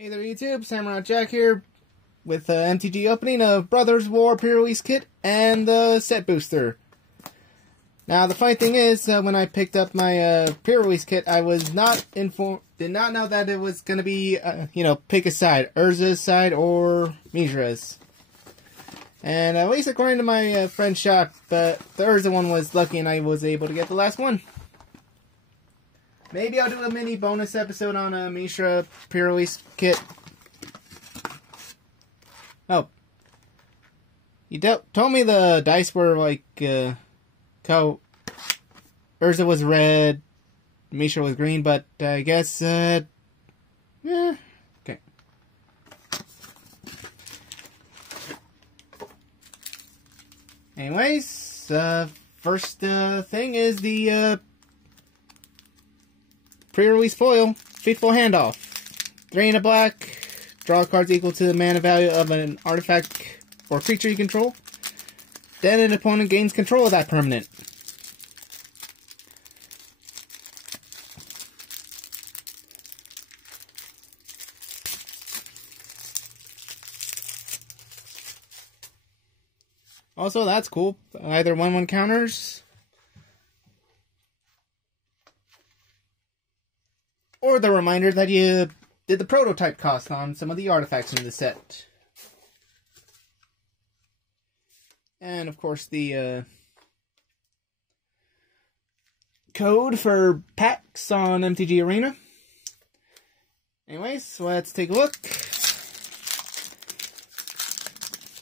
Hey there YouTube, Samurai Jack here with MTG opening of Brothers War pre-release kit and the set booster. Now the funny thing is, when I picked up my pre-release kit, I was not informed, did not know that it was going to be, pick a side, Urza's side or Mishra's. And at least according to my friend's shop, the Urza one was lucky and I was able to get the last one. Maybe I'll do a mini bonus episode on a Mishra pre-release kit. Oh. You told me the dice were like, Urza was red, Mishra was green, but I guess, yeah, okay. Anyways, first thing is the, pre-release foil, Fateful Handoff. 3 and a black, draw cards equal to the mana value of an artifact or creature you control. Then an opponent gains control of that permanent. Also, that's cool. Either 1/1 counters, or the reminder that you did the prototype cost on some of the artifacts in the set. And of course the code for packs on MTG Arena. Anyways, let's take a look.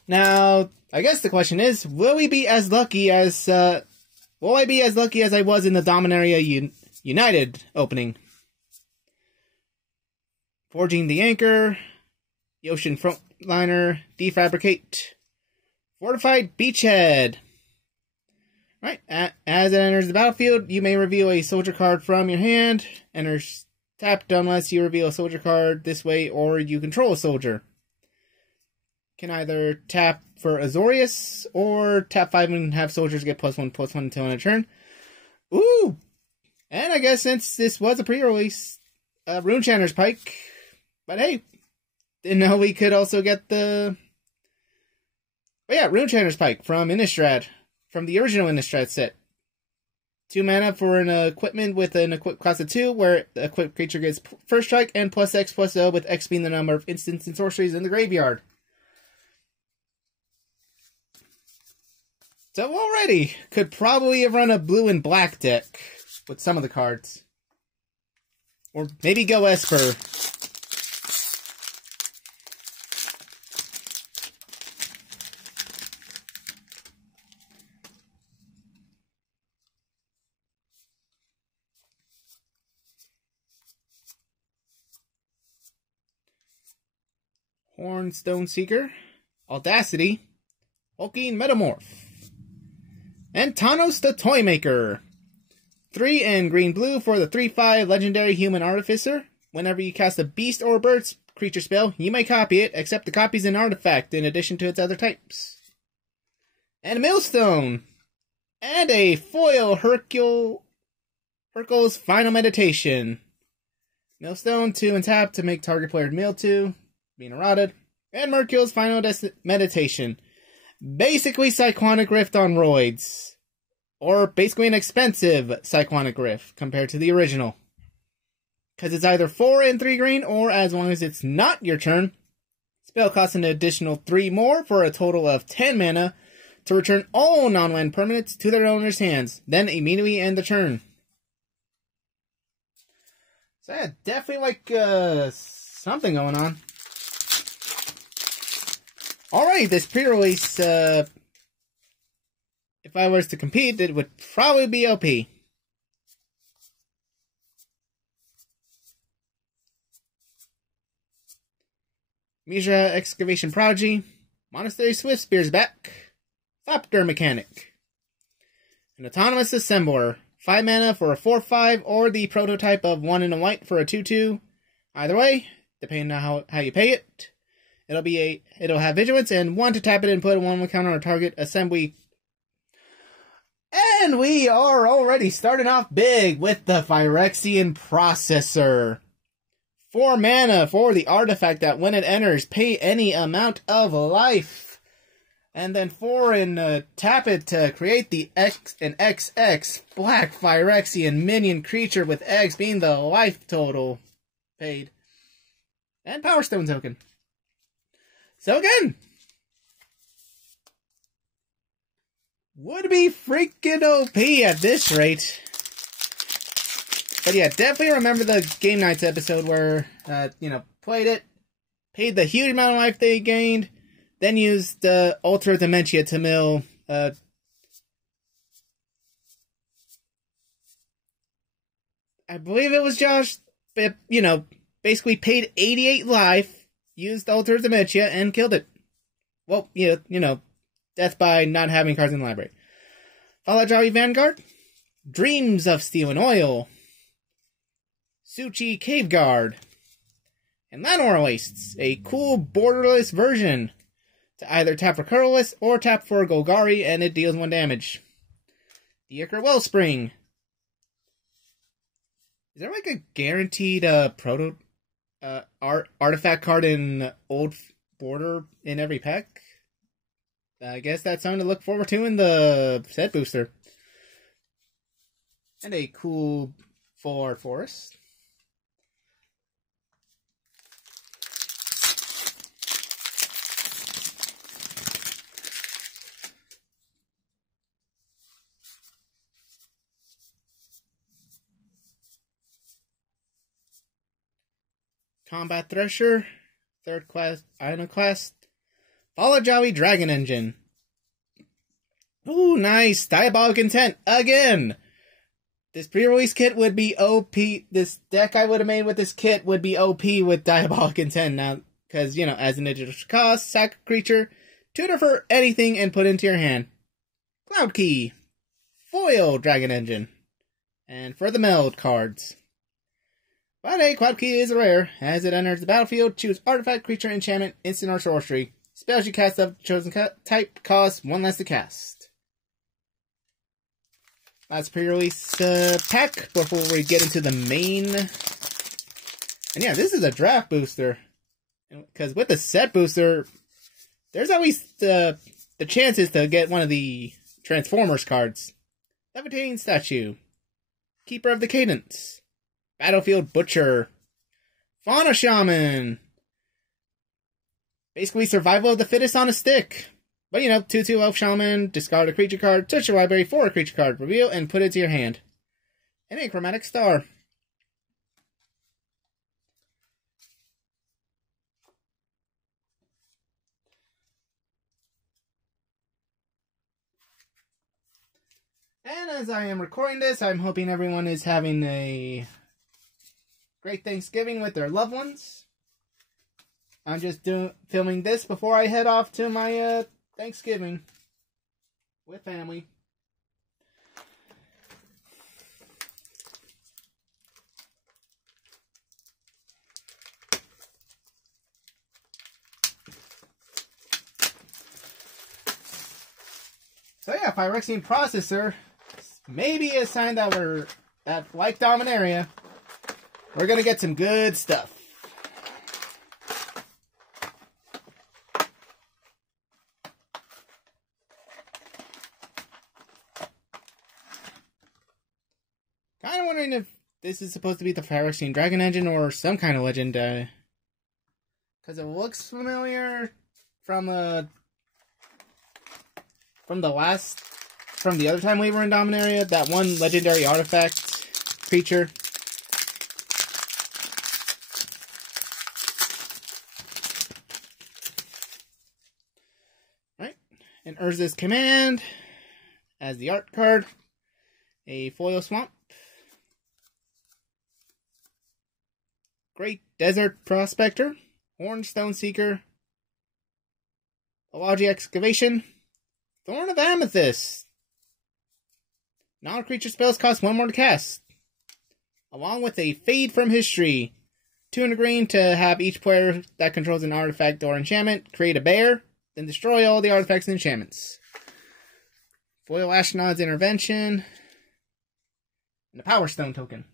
Now, I guess the question is, will I be as lucky as I was in the Dominaria United opening? Forging the Anchor, the Ocean Frontliner, Defabricate, Fortified Beachhead. Right, as it enters the battlefield, you may reveal a soldier card from your hand. Enters tapped unless you reveal a soldier card this way or you control a soldier. Can either tap for Azorius or tap 5 and have soldiers get +1/+1 until end of turn. Ooh! And I guess since this was a pre-release, Runechanter's Pike. But hey, didn't know we could also get the... Oh yeah, Runechanter's Pike from Innistrad. From the original Innistrad set. 2 mana for an equipment with an equip cost of 2, where the equipped creature gets first strike and +X/+O, with X being the number of instants and sorceries in the graveyard. So already, could probably have run a blue and black deck with some of the cards. Or maybe go Esper. Hornstone Seeker, Audacity, Hulking Metamorph, and Thanos the Toymaker. 3 and green-blue for the 3/5 legendary human artificer. Whenever you cast a beast or a bird creature spell, you may copy it, except the copy is an artifact in addition to its other types. And a Millstone, and a foil Hercule's Final Meditation. Millstone, 2 and tap to make target player mill 2. Being eroded, and Mercurial's Final Meditation. Basically Cyclonic Rift on roids. Or basically an expensive Cyclonic Rift compared to the original. Because it's either 4 and 3 green, or as long as it's not your turn, spell costs an additional 3 more for a total of 10 mana to return all non-land permanents to their owner's hands, then immediately end the turn. So yeah, definitely like something going on. Alright, this pre-release, if I was to compete, it would probably be OP. Mishra Excavation Prodigy, Monastery Swiftspear's back, Thopter Mechanic, an Autonomous Assembler, 5 mana for a 4/5, or the prototype of 1 and a white for a 2/2. Either way, depending on how you pay it. It'll have Vigilance and 1 to tap it and put a 1/1 counter on target assembly. And we are already starting off big with the Phyrexian Processor. 4 mana for the artifact that when it enters, pay any amount of life. And then 4 and tap it to create an XX black Phyrexian minion creature with X being the life total paid. And Power Stone token. So again, would be freaking OP at this rate. But yeah, definitely remember the Game Nights episode where, played it, paid the huge amount of life they gained, then used the Ultra Dementia to mill, I believe it was Josh, but, basically paid 88 life, used Ultra Dementia, and killed it. Well, death by not having cards in the library. Falajawi Vanguard, Dreams of Steel and Oil, Suchi Cave Guard, and Lanor Wastes, a cool borderless version to either tap for colorless or tap for Golgari, and it deals 1 damage. The Ichor Wellspring. Is there like a guaranteed artifact card in Old Border in every pack? I guess that's something to look forward to in the set booster. And a cool 4 forest. Combat Thresher, 3rd class, Iconoclast, Falajawi Dragon Engine. Ooh, nice. Diabolic Intent, again! This pre-release kit would be OP. This deck I would have made with this kit would be OP with Diabolic Intent now. Because, as an additional cost, sack a creature, tutor for anything, and put into your hand. Cloud Key, Foil Dragon Engine, and for the meld cards. But a Cloud Key is rare. As it enters the battlefield, choose artifact, creature, enchantment, instant, or sorcery. Spells you cast of chosen type cost 1 less to cast. Last pre-release pack before we get into the main. And yeah, this is a draft booster. Because with the set booster, there's always the chances to get one of the Transformers cards. Levitating Statue, Keeper of the Cadence, Battlefield Butcher, Fauna Shaman. Basically survival of the fittest on a stick. But 2/2 Elf Shaman, discard a creature card, touch your library for a creature card, reveal, and put it to your hand. And a Chromatic Star. And as I am recording this, I'm hoping everyone is having a great Thanksgiving with their loved ones. I'm just filming this before I head off to my Thanksgiving with family. So yeah, Phyrexian Processor, maybe a sign that we're at, like Dominaria, we're gonna get some good stuff. Kind of wondering if this is supposed to be the Phyrexian Dragon Engine or some kind of legend, because it looks familiar from the other time we were in Dominaria, that one legendary artifact creature. Right, and Urza's Command as the art card, a Foil Swamp, Great Desert Prospector, Hornstone Seeker, Ology Excavation, Thorn of Amethyst. Non-creature spells cost 1 more to cast. Along with a Fade from History. 2 and a green to have each player that controls an artifact or enchantment create a bear, then destroy all the artifacts and enchantments. Foil Astronaut's Intervention. And a Power Stone token.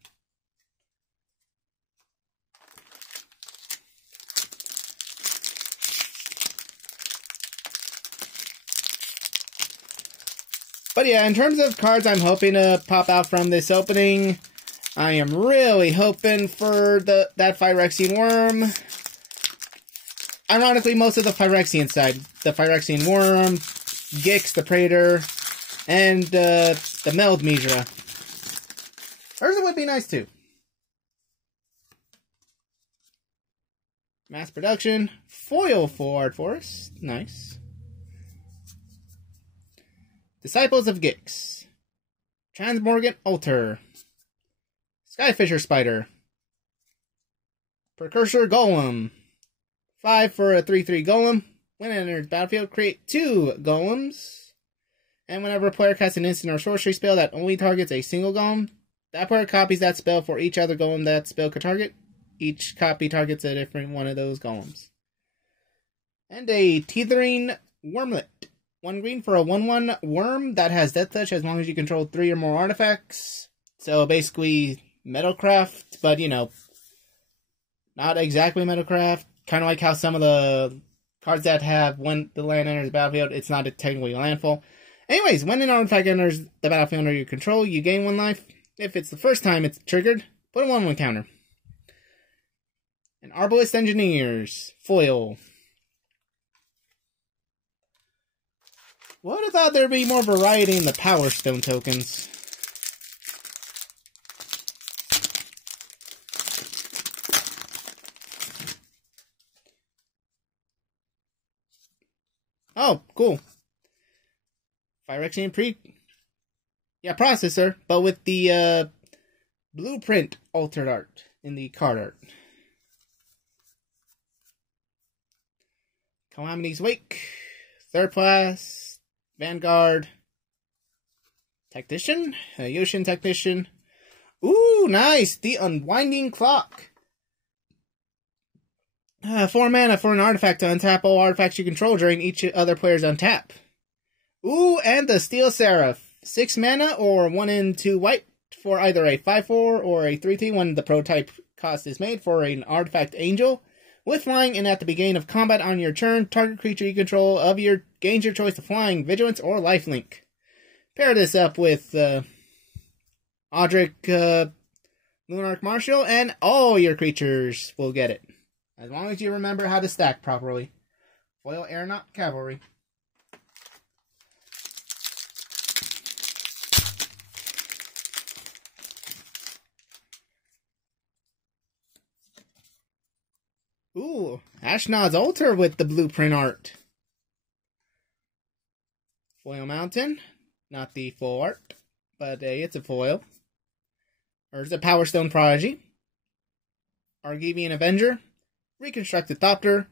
But yeah, in terms of cards I'm hoping to pop out from this opening, I am really hoping for that Phyrexian Worm. Ironically, most of the Phyrexian side. The Phyrexian Worm, Gix, the Praetor, and the Meld Mizra. Urza would be nice too. Mass production. Foil Forward Force. Nice. Disciples of Gix. Transmorgant Altar. Skyfisher Spider. Precursor Golem. 5 for a 3/3 Golem. When it enters battlefield, create 2 Golems. And whenever a player casts an instant or sorcery spell that only targets a single Golem, that player copies that spell for each other Golem that spell could target. Each copy targets a different one of those Golems. And a Teethering Wormlet. 1 green for a 1/1 worm that has Death Touch as long as you control 3 or more artifacts. So basically Metalcraft, but you know, not exactly Metalcraft. Kind of like how some of the cards that have when the land enters the battlefield, it's not technically a landfall. Anyways, when an artifact enters the battlefield under your control, you gain 1 life. If it's the first time it's triggered, put a 1/1 counter. And Arbalest Engineers. Foil. Would have thought there'd be more variety in the Power Stone tokens. Oh, cool. Phyrexian processor, but with the blueprint altered art in the card art. Calamity's Wake, Third Class, Vanguard, Tactician, Yoshin Tactician. Ooh, nice! The Unwinding Clock. 4 mana for an artifact to untap all artifacts you control during each other player's untap. Ooh, and the Steel Seraph. 6 mana or 1 and 2 white for either a 5/4 or a 3/3 when the prototype cost is made for an artifact angel. With flying, and at the beginning of combat on your turn, target creature you control gains your choice of flying, vigilance, or lifelink. Pair this up with Audric Lunarch Marshal, and all your creatures will get it. As long as you remember how to stack properly. Foil Aeronaut Cavalry. Ooh, Ashnod's Altar with the blueprint art. Foil Mountain. Not the full art, but it's a foil. Urza Power Stone Prodigy. Argivian Avenger. Reconstructed Thopter.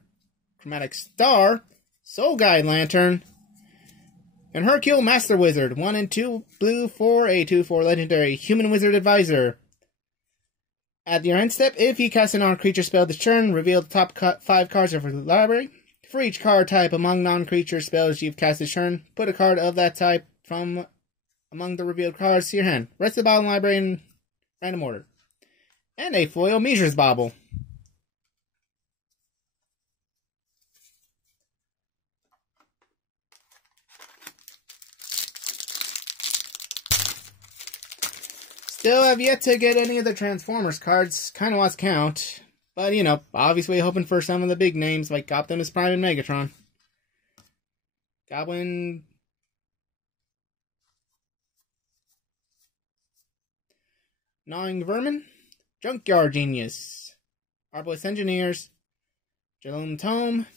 Chromatic Star. Soul Guide Lantern. And Hercule Master Wizard. 1 and 2 blue for a 2/4 legendary Human Wizard Advisor. At your end step, if you cast a non-creature spell this turn, reveal the top 5 cards of your library. For each card type among non-creature spells you've cast this turn, put a card of that type from among the revealed cards to your hand. Rest of the bottom library in random order. And a foil Mizra's Bauble. Still have yet to get any of the Transformers cards. Kind of lost count. But, you know, obviously hoping for some of the big names like Optimus Prime and Megatron. Goblin. Gnawing Vermin. Junkyard Genius. Arbalest Engineers. Jalom Tome.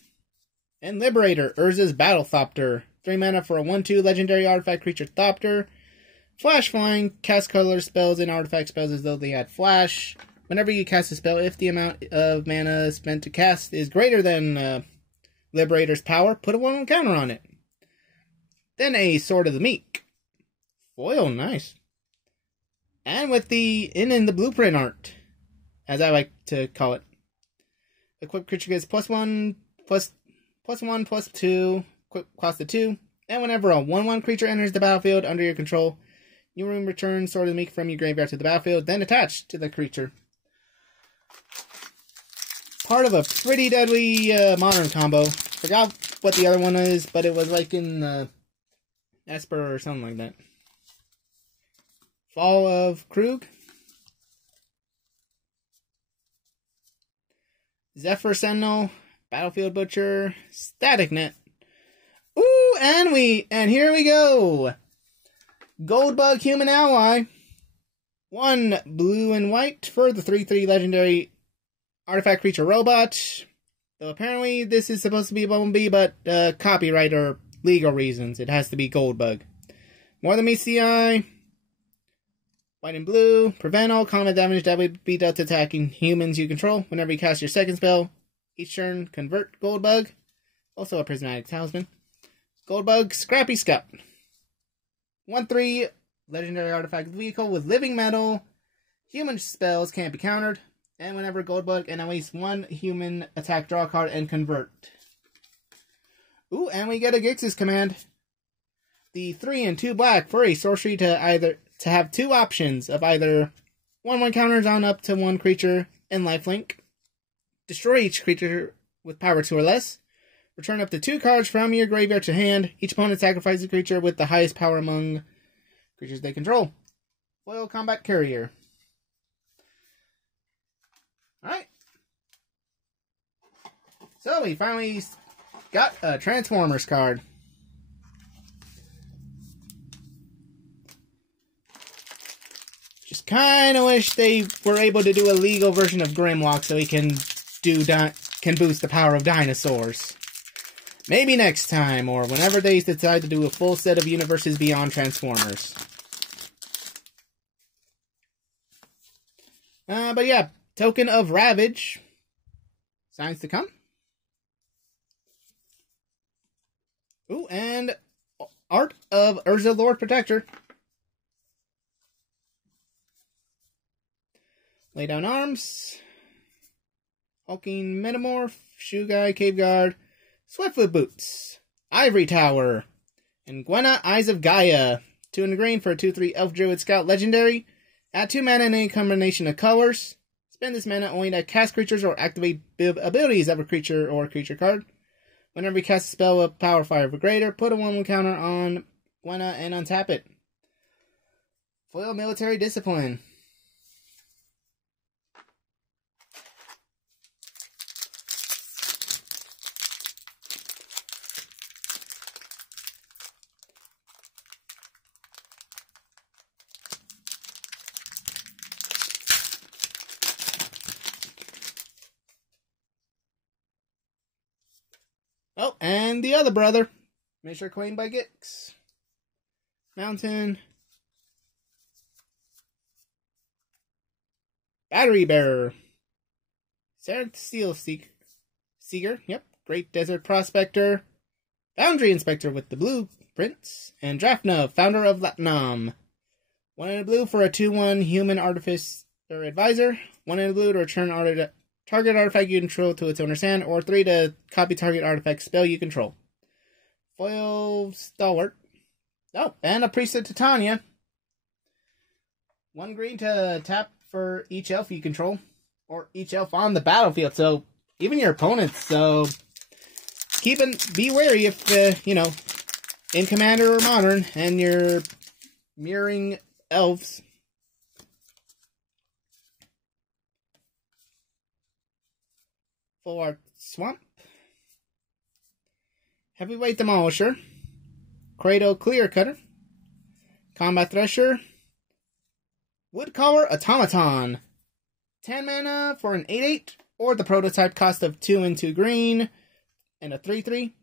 And Liberator. Urza's Battle Thopter. 3 mana for a 1/2 legendary artifact creature Thopter. Flash Flying, cast color spells and artifact spells as though they had flash. Whenever you cast a spell, if the amount of mana spent to cast is greater than Liberator's power, put a 1/1 counter on it. Then a Sword of the Meek. Foil, nice. And with the in the blueprint art, as I like to call it. Equipped creature gets +1/+2, cost of 2. And whenever a 1/1 creature enters the battlefield under your control, you will return Sword of the Meek from your graveyard to the battlefield, then attached to the creature. Part of a pretty deadly modern combo. Forgot what the other one is, but it was like in Esper or something like that. Fall of Krug. Zephyr Sentinel. Battlefield Butcher. Static Net. Ooh, and here we go. Goldbug Human Ally. 1 blue and white for the 3/3 legendary artifact creature robot. Though apparently this is supposed to be a Bumblebee, but copyright or legal reasons, it has to be Goldbug. More than meets the eye. White and blue. Prevent all combat damage that would be dealt to attacking humans you control. Whenever you cast your second spell, each turn, convert Goldbug. Also a prismatic talisman. Goldbug Scrappy Scout. 1/3 legendary artifact vehicle with living metal. Human spells can't be countered. And whenever Goldbug and at least 1 human attack, draw a card and convert. Ooh, and we get a Gix's command. The 3 and 2 black for a sorcery to have 2 options of either 1/1 counters on up to 1 creature and lifelink. Destroy each creature with power 2 or less. Return up to 2 cards from your graveyard to hand. Each opponent sacrifices a creature with the highest power among creatures they control. Foil Combat Carrier. Alright. So we finally got a Transformers card. Just kind of wish they were able to do a legal version of Grimlock so he can boost the power of dinosaurs. Maybe next time, or whenever they decide to do a full set of universes beyond Transformers. But yeah, Token of Ravage. Signs to come. Ooh, and Art of Urza Lord Protector. Lay Down Arms. Hulking Metamorph. Shoe Guy, Cave Guard. Swiftfoot Boots. Ivory Tower. And Gwenna, Eyes of Gaia. 2 in the green for a 2/3 Elf Druid Scout Legendary. Add 2 mana in any combination of colors. Spend this mana only to cast creatures or activate abilities of a creature or creature card. Whenever you cast a spell with power 5 or greater, put a 1/1 counter on Gwenna and untap it. Foil Military Discipline. Oh, and the other brother. Miniature Queen by Gix. Mountain. Battery Bearer. Sarah Steel Seeker. Yep. Great Desert Prospector. Boundary Inspector with the blueprints. And Drafna, founder of Latnam. 1 in a blue for a 2/1 human artificer advisor. 1 in a blue to return target artifact you control to its owner's hand, or 3 to copy target artifact spell you control. Foil Stalwart. Oh, and a Priest of Titania. 1 green to tap for each elf you control, or each elf on the battlefield. So even your opponents. So be wary if in Commander or Modern, and you're mirroring elves. Full Art Swamp. Heavyweight Demolisher. Cradle Clear Cutter. Combat Thresher. Woodcaller Automaton. 10 mana for an 8/8, or the prototype cost of 2 and 2 green, and a 3/3.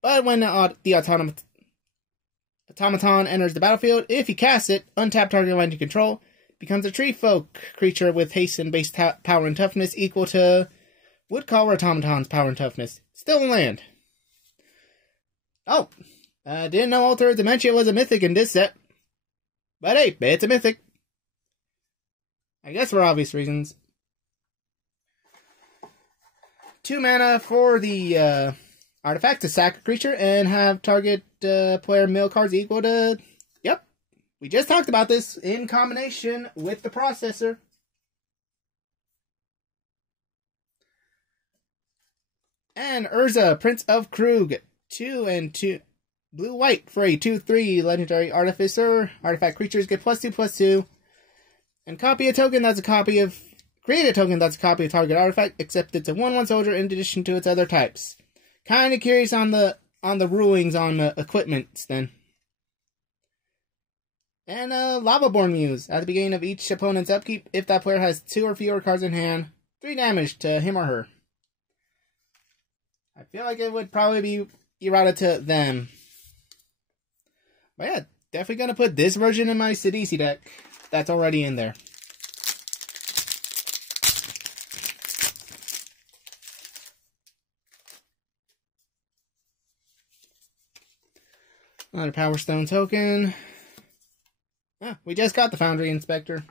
But when the Automaton enters the battlefield, if you cast it, untap target land you control, becomes a tree folk creature with haste and base power and toughness equal to Woodcaller Automaton's power and toughness. Still in land. Oh, didn't know Alter Dementia was a mythic in this set. But hey, it's a mythic. I guess for obvious reasons. 2 mana for the artifact to sack a creature and have target player mill cards equal to... Yep, we just talked about this in combination with the processor. And Urza, Prince of Krug. 2 and 2. blue-white for a 2/3 legendary artificer. Artifact creatures get +2/+2. And copy a token that's a copy of... Create a token that's a copy of target artifact, except it's a 1/1 soldier in addition to its other types. Kinda curious on the rulings on the equipment then. And Lavaborn Muse. At the beginning of each opponent's upkeep, if that player has 2 or fewer cards in hand, 3 damage to him or her. I feel like it would probably be errata to them. But yeah, definitely gonna put this version in my Sidisi deck. That's already in there. Another Power Stone token. Ah, we just got the Foundry Inspector.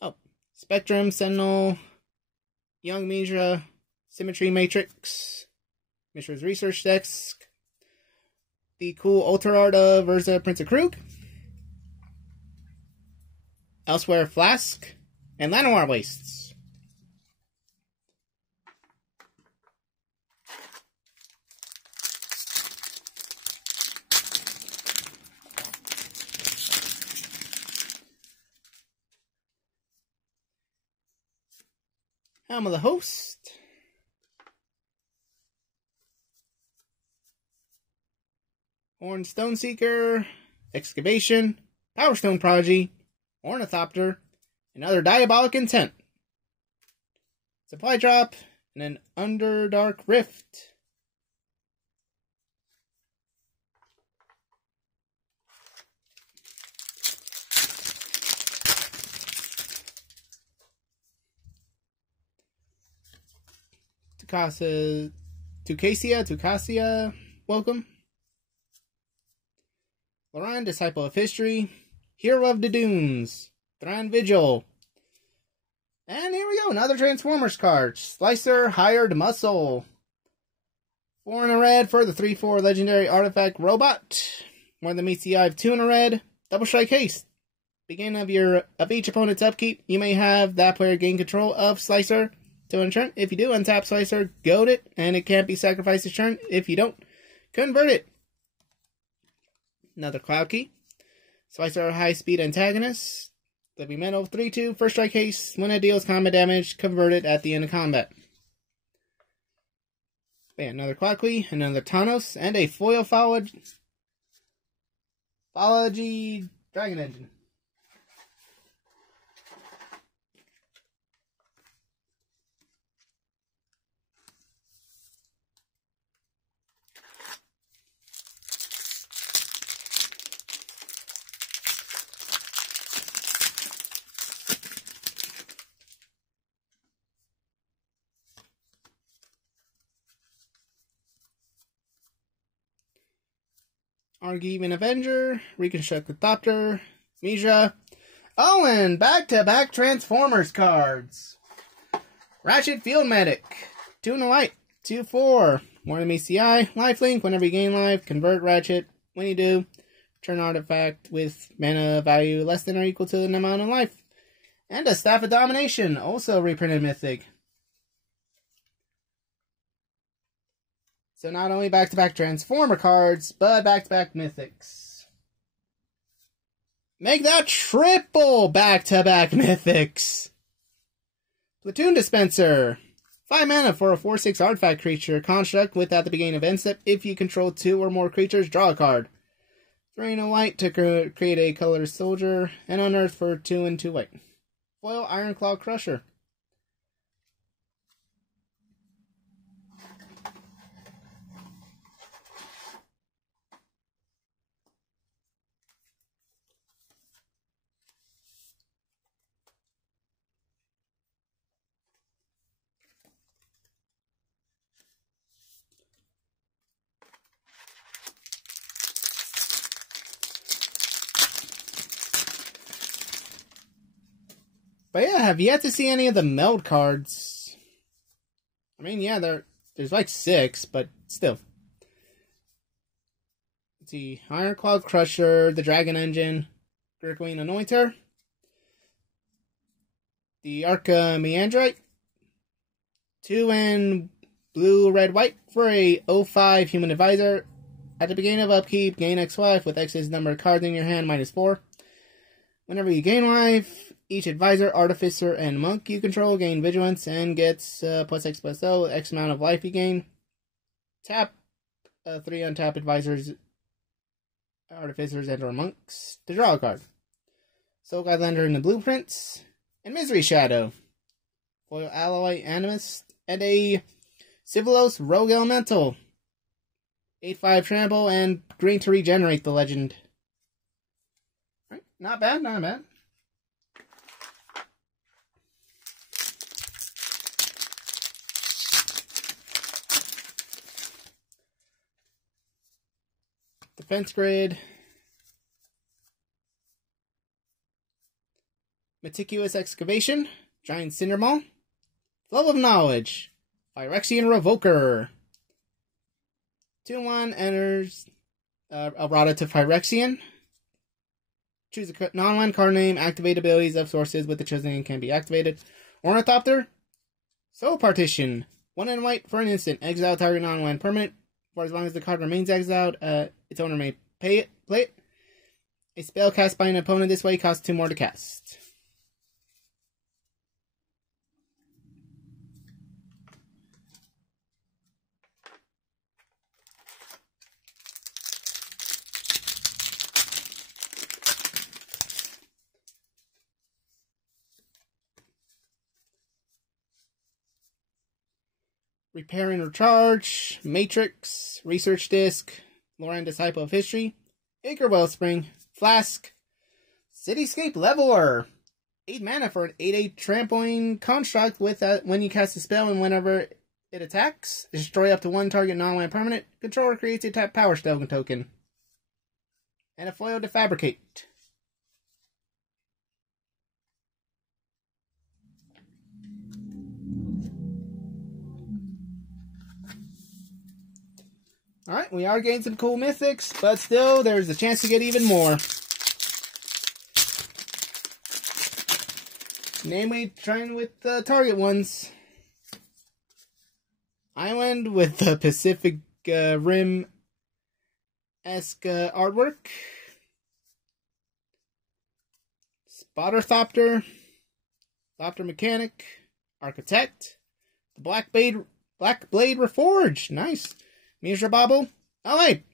Oh, Spectrum, Sentinel, Young Mishra, Symmetry Matrix, Mishra's Research Desk, the cool Altar Art of Verza, Prince of Krug, Elsewhere Flask, and Llanowar Wastes. Helm of the Host. Horn Stoneseeker, Excavation, Power Stone Prodigy, Ornithopter, and other Diabolic Intent. Supply Drop, and an Underdark Rift. Tucasia, welcome. Loran, Disciple of History, Hero of the Dunes, Thran Vigil. And here we go, another Transformers card. Slicer, Hired Muscle. 4 in a red for the 3/4 legendary artifact robot. More than meets the eye of 2 in a red. Double strike haste. Beginning of each opponent's upkeep, you may have that player gain control of Slicer to end turn. If you do, untap Slicer, goad it, and it can't be sacrificed this turn. If you don't, convert it. Another Cloud Key. Slicer, high speed antagonist. W Metal, 3/2, first strike haste. When it deals combat damage, convert it at the end of combat. Yeah, another Cloud Key, another Thanos, and a foil Phology Dragon Engine. Argiven Avenger, Reconstruct the Thopter, Mishra. Oh, and back-to-back Transformers cards. Ratchet Field Medic, 2 in a white, 2/4. More than meets the eye. Lifelink, whenever you gain life, convert Ratchet. When you do, return artifact with mana value less than or equal to the amount of life. And a Staff of Domination, also reprinted Mythic. So not only back-to-back Transformer cards, but back-to-back Mythics. Make that triple back-to-back Mythics! Platoon Dispenser. 5 mana for a 4/6 artifact creature construct with at the beginning of end step. If you control 2 or more creatures, draw a card. 3 in a white to create a colorless soldier, and unearth for 2 and 2 white. Foil Ironclaw Crusher. But yeah, I have yet to see any of the meld cards. I mean, yeah, there's like 6, but still. Let's see. Ironclaw Crusher, the Dragon Engine, Gurkween Anointer, the Arca Meandrite, 2 and blue, red, white for a 05 human advisor. At the beginning of upkeep, gain X life with X's number of cards in your hand -4. Whenever you gain life, each advisor, artificer, and monk you control gain vigilance and gets +X+0, X amount of life you gain. Tap 3 untap advisors, artificers, and or monks to draw a card. Soul Godlander in the blueprints, and Misery Shadow. Foil Alloy Animist, and a Civilos Rogue Elemental. 8/5 trample and green to regenerate the legend. All right, not bad, not bad. Defense Grid. Meticulous Excavation. Giant Cindermaw. Flow of Knowledge. Phyrexian Revoker. 2/1 enters errata to Phyrexian. Choose a non-land card name. Activate abilities of sources with the chosen name can be activated. Ornithopter. Soul Partition. 1 and white for an instant. Exile target non-land permanent. For as long as the card remains exiled, its owner may play it. A spell cast by an opponent this way costs 2 more to cast. Repair and Recharge, Matrix, Research Disc, Loran Disciple of History, Acre Wellspring, Flask, Cityscape Leveler. 8 mana for an 8/8 trampling construct with when you cast a spell and whenever it attacks, destroy up to 1 target non-land permanent. Controller creates a tap Power Stone token. And a foil to Fabricate. Alright, we are getting some cool mythics, but still, there's a chance to get even more. Namely, trying with the target ones. Island with the Pacific Rim-esque artwork. Spotter Thopter. Thopter Mechanic. Architect. The Black Blade Reforged. Nice. Mishra Bobble. Alright.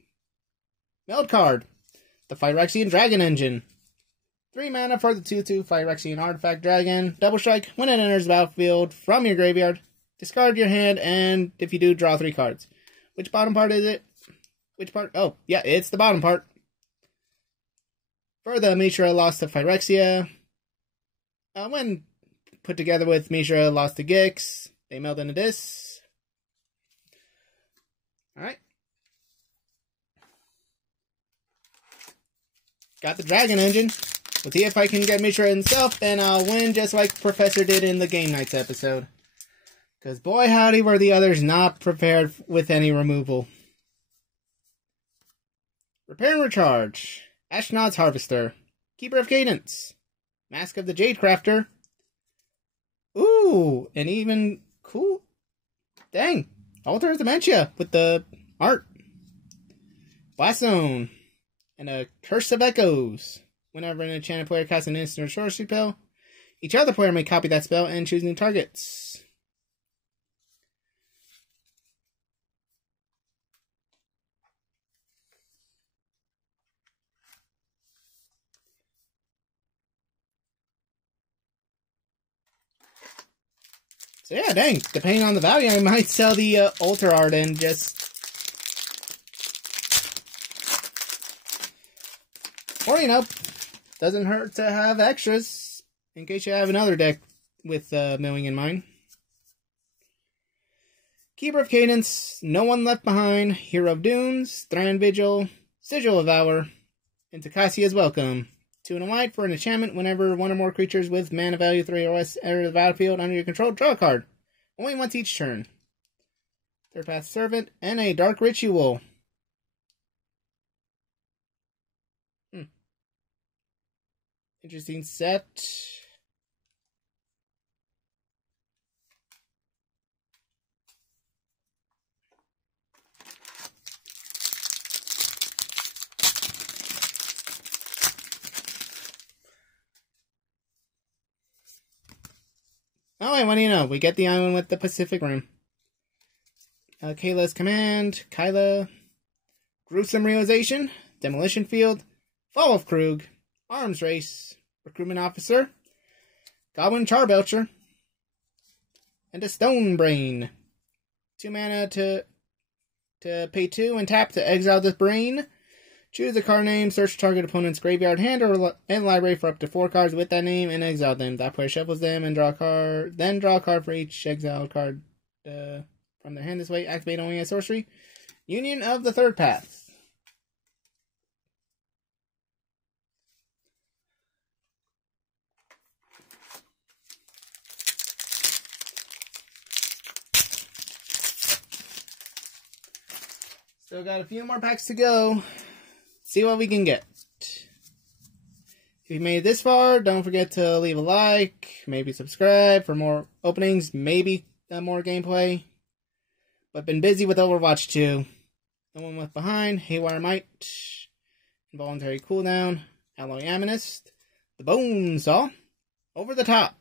Meld card. The Phyrexian Dragon Engine. 3 mana for the 2/2 Phyrexian Artifact Dragon. Double strike. When it enters the battlefield from your graveyard, discard your hand, and if you do, draw 3 cards. Which bottom part is it? Which part? Oh, yeah, it's the bottom part. For the Mishra Lost to Phyrexia. When put together with Mishra Lost to Gix, they meld into this. Alright. Got the Dragon Engine. We'll see if I can get Mishra himself, and I'll win just like Professor did in the Game Nights episode. Because boy howdy were the others not prepared with any removal. Repair and Recharge. Ashnod's Harvester. Keeper of Cadence. Mask of the Jade Crafter. Ooh, and even cool. Dang. Altar of Dementia with the art. Blast Zone. And a Curse of Echoes. Whenever an enchanted player casts an instant or sorcery spell, each other player may copy that spell and choose new targets. So yeah, dang, depending on the value, I might sell the altar art and just... Or, you know, doesn't hurt to have extras in case you have another deck with milling in mind. Keeper of Cadence, No One Left Behind, Hero of Dunes, Thran Vigil, Sigil of Valor, and Takassia's Welcome. 2 and a white for an enchantment. Whenever one or more creatures with mana value 3 or less enter the battlefield under your control, draw a card. Only once each turn. Third Path Servant, and a Dark Ritual. Interesting set. Oh, wait, what do you know? We get the island with the Pacific Rim. Kayla's Command, Kyla, Gruesome Realization, Demolition Field, Fall of Krug, Arms Race, Recruitment Officer, Goblin Charbelcher, and a Stone Brain. 2 mana to pay 2 and tap to exile this brain. Choose a card name, search target opponent's graveyard, hand, and library for up to 4 cards with that name, and exile them. That player shuffles them and draw a card. Then draw a card for each exiled card from their hand this way. Activate only as sorcery. Union of the Third Path. Still got a few more packs to go. See what we can get. If you made it this far, don't forget to leave a like, maybe subscribe for more openings, maybe more gameplay. But been busy with Overwatch 2. No One Left Behind, Haywire Might, Involuntary Cooldown, Alloy Amethyst, the Bone Saw, Over the Top.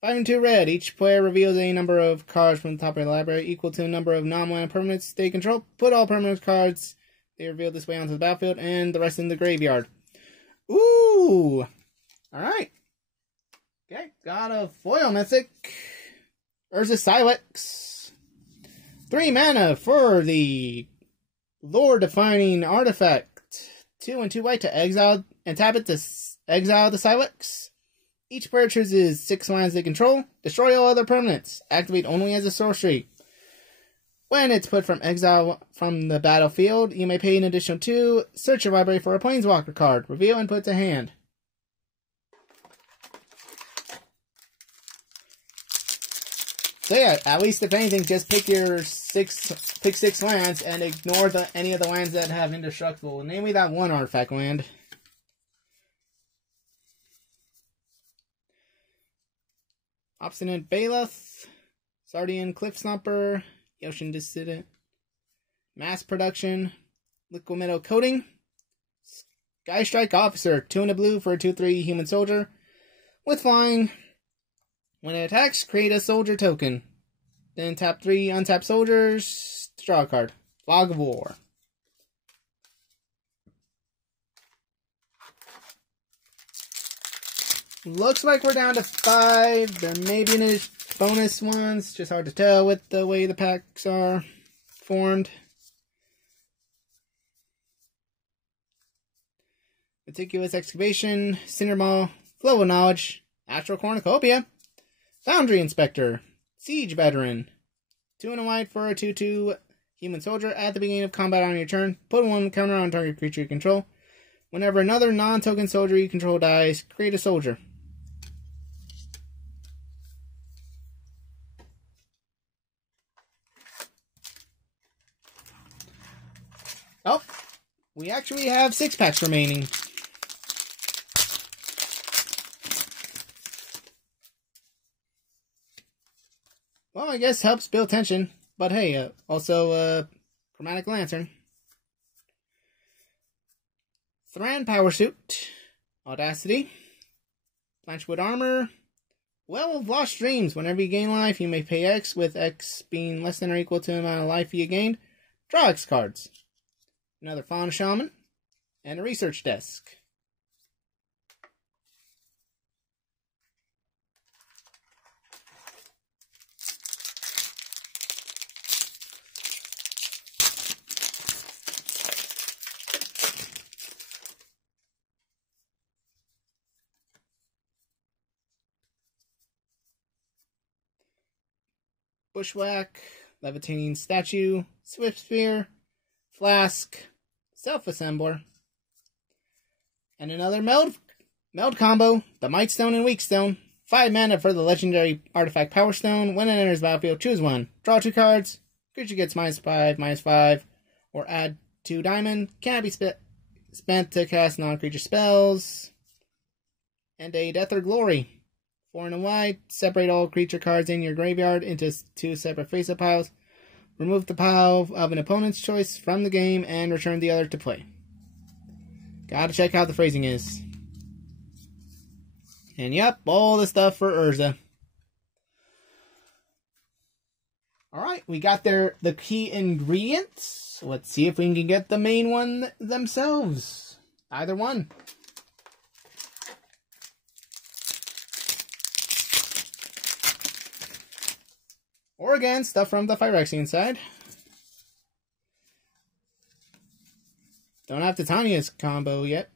5 and 2 red. Each player reveals a number of cards from the top of the library equal to a number of non-mana permanents they control. Put all permanent cards they reveal this way onto the battlefield and the rest in the graveyard. Ooh! Alright. Okay, got a foil mythic. Urza Silex. 3 mana for the lore-defining artifact. 2 and 2 white to exile and tap it to exile the Silex. Each player chooses 6 lands they control. Destroy all other permanents. Activate only as a sorcery. When it's put from exile from the battlefield, you may pay an additional 2. Search your library for a Planeswalker card. Reveal and put to hand. So yeah, at least if anything, just pick 6 lands and ignore any of the lands that have indestructible. Namely that one artifact land. Obstinate Bailiff, Sardian Cliffstomper, Ocean Dissident, Mass Production, Liquid Metal Coating, Sky Strike Officer, 2 and a blue for a 2/3 human soldier with flying. When it attacks, create a soldier token. Then tap 3 untapped soldiers to draw a card. Fog of War. Looks like we're down to 5. There may be any bonus ones. Just hard to tell with the way the packs are formed. Meticulous Excavation, Cinderball, Flow of Knowledge, Astral Cornucopia, Foundry Inspector, Siege Veteran, 2 and a white for a 2/2 human soldier. At the beginning of combat on your turn, put 1 counter on target creature you control. Whenever another non-token soldier you control dies, create a soldier. Oh, we actually have 6 packs remaining. Well, I guess helps build tension. But hey, also, Chromatic Lantern. Thran Power Suit. Audacity. Blanchwood Armor. Well of Lost Dreams. Whenever you gain life, you may pay X, with X being less than or equal to the amount of life you gained. Draw X cards. Another Fawn Shaman. And a Research Desk. Bushwhack, Levitating Statue, Swift Sphere, Flask, Self-Assembler, and another meld combo, the Might Stone and Weak Stone. 5 mana for the legendary artifact Power Stone. When it enters the battlefield, choose 1. Draw 2 cards. Creature gets -5/-5, or add 2 diamond. Cannot be spent to cast non-creature spells. And a Death or Glory. 4 and a white. Separate all creature cards in your graveyard into 2 separate face-up piles. Remove the pile of an opponent's choice from the game and return the other to play. Gotta check how the phrasing is. And yep, all the stuff for Urza. Alright, we got the key ingredients. Let's see if we can get the main one themselves. Either one. Or again, stuff from the Phyrexian side. Don't have Titania's combo yet.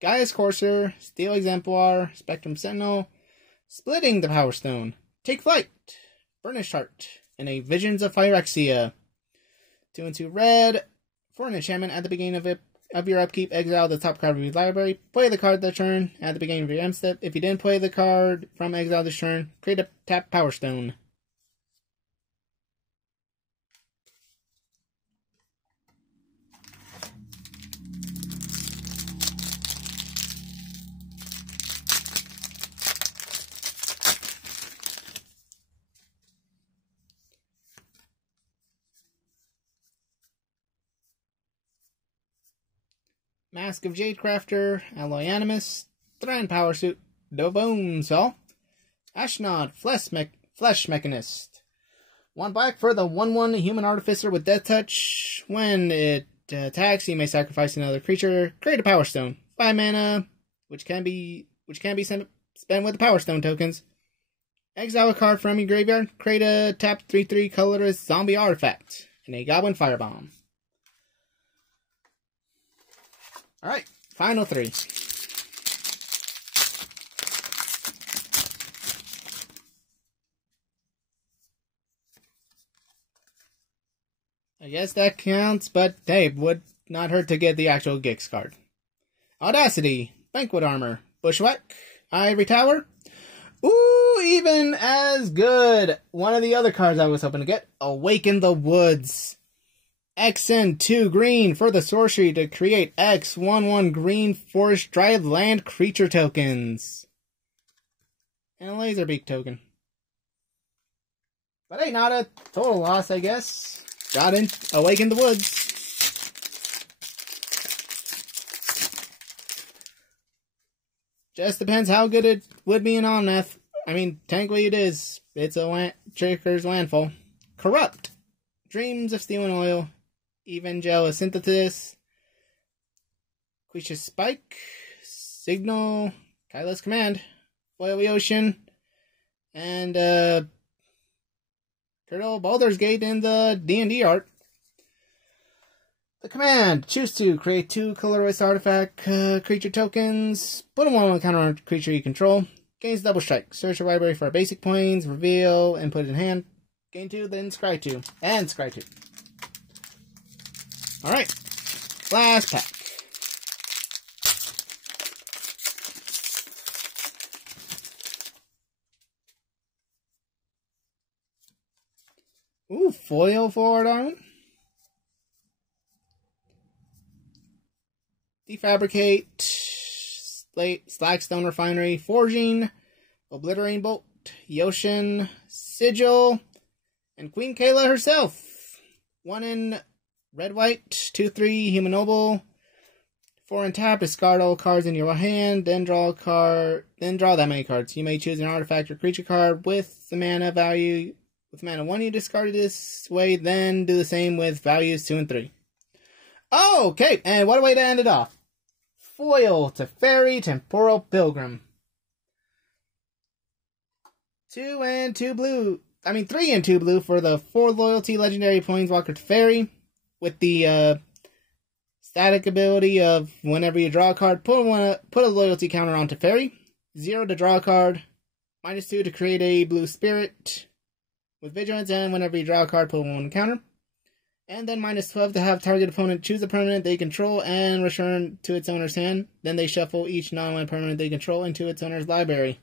Gaia's Courser, Steel Exemplar, Spectrum Sentinel, Splitting the Power Stone, Take Flight, Burnished Heart, and a Visions of Phyrexia. 2 and 2 red. For an enchantment at the beginning of your upkeep, exile the top card of your library. Play the card that turn at the beginning of your end step. If you didn't play the card from exile this turn, create a tap Power Stone. Mask of Jadecrafter, Alloy Animus, Thran Power Suit, Dobone Saw, Ashnod, Flesh Mechanist. 1 black for the 1/1 Human Artificer with Death Touch. When it attacks, you may sacrifice another creature. Create a Power Stone. 5 mana, which can be spent with the Power Stone tokens. Exile a card from your graveyard. Create a tap 3/3 colorless zombie artifact and a Goblin Firebomb. Alright, final 3. I guess that counts, but hey, would not hurt to get the actual Gix card. Audacity, Banquet Armor, Bushwhack, Ivory Tower. Ooh, even as good. One of the other cards I was hoping to get, Awaken the Woods. X and 2 green for the sorcery to create X 1/1 green forest dryad land creature tokens. And a Laserbeak token. But hey, not a total loss, I guess. Got in, Awaken the Woods. Just depends how good it would be in Omnath. I mean, technically it is. It's a Tricker's Landfall. Corrupt. Dreams of Steel and Oil. Evangel Synthesis, Quisha's Spike, Signal, Kyla's Command, Foily Ocean, and Turtle Baldur's Gate in the D&D art. The command, choose to create 2 colorless artifact creature tokens, put a 1/1 counter on a creature you control, gains double strike, search your library for basic points, reveal, and put it in hand, gain 2, then scry 2, and scry 2. Alright, last pack. Ooh, foil for Darwin. Defabricate, Slackstone Refinery, Forging, Obliterating Bolt, Yoshin, Sigil, and Queen Kayla herself. 1 in red-white, 2/3 Human Noble. 4 in tap, discard all cards in your hand, then draw a card, then draw that many cards. You may choose an artifact or creature card with the mana value, with mana 1 you discarded this way, then do the same with values 2 and 3. Oh, okay, and what a way to end it off. Foil Teferi Temporal Pilgrim. 2 and 2 blue. 3 and 2 blue for the 4 loyalty legendary Planeswalker Teferi. With the static ability of whenever you draw a card, put a loyalty counter on Teferi. 0 to draw a card. -2 to create a blue spirit with vigilance, and whenever you draw a card, put 1 counter. And then -12 to have target opponent choose a permanent they control and return to its owner's hand. Then they shuffle each non-land permanent they control into its owner's library.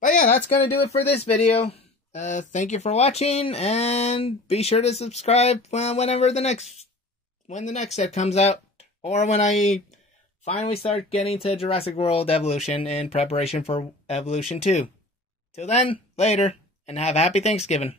But yeah, that's going to do it for this video. Thank you for watching, and be sure to subscribe whenever the next set comes out, or when I finally start getting to Jurassic World Evolution in preparation for Evolution 2. Till then, later, and have a happy Thanksgiving.